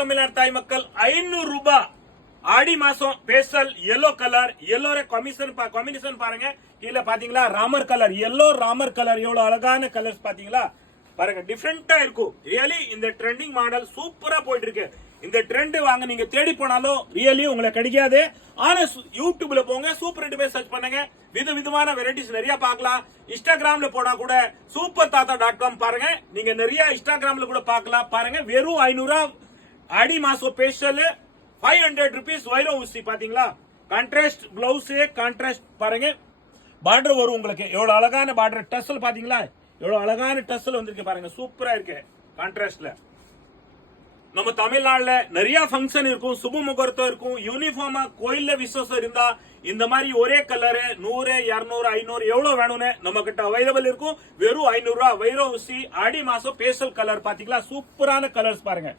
தமிழ்நாடு தாய் மக்கள் 500 ரூபாய் ஆடி மாசம் Basel yellow colour yellow combination பாருங்க. கீழ பாத்தீங்களா Ramar colour yellow Ramar colour எவ்வளவு அழகான கலர்ஸ் பாத்தீங்களா பாருங்க. டிஃபரெண்டா இருக்கும். ரியலி இந்த ட்ரெண்டிங் மாடல் சூப்பரா போயிட்டு இருக்கு. இந்த ட்ரெண்ட் வாங்க நீங்க தேடி போனாலும் ரியலி உங்களுக்கு கிடைக்காது. ஆனா யூடியூப்ல போங்க, சூப்பர் ரெண்டு பேர் சர்ச் பண்ணுங்க, விதவிதமான வெரைட்டிஸ் நிறைய பார்க்கலாம். இன்ஸ்டாகிராம்ல போனா கூட supertata.com பாருங்க, நீங்க நிறைய இன்ஸ்டாகிராம்ல கூட பார்க்கலாம். பாருங்க வெறும் 500 ஆடி மாசம் ஸ்பெஷல் 500 rupees வைர ஊசி பாத்தீங்களா. கான்ட்ராஸ்ட் பிளவுஸ், கான்ட்ராஸ்ட் பாருங்க. பார்டர் வரும் உங்களுக்கு, எவ்வளவு அழகான பார்டர். டசல் பாத்தீங்களா, எவ்வளவு அழகான டசல் வந்திருக்கு பாருங்க, சூப்பரா இருக்கு. கான்ட்ராஸ்ட்ல நம்ம தமிழ்நாடுல நிறைய ஃபங்க்ஷன் இருக்கும், சுப முகூர்த்தம் இருக்கும், யூனிஃபார்மா கோயில்ல விசேஷம் இருந்தா இந்த மாதிரி ஒரே கலரு 100 200 500 எவ்வளவு வேணும்னு நம்ம கிட்ட அவைலபிள் இருக்கும். வெறும் 500 ரூபாய் வைர ஊசி ஆடி மாசம் பேசல் கலர் பாத்தீங்களா, சூப்பரான கலர்ஸ் பாருங்க.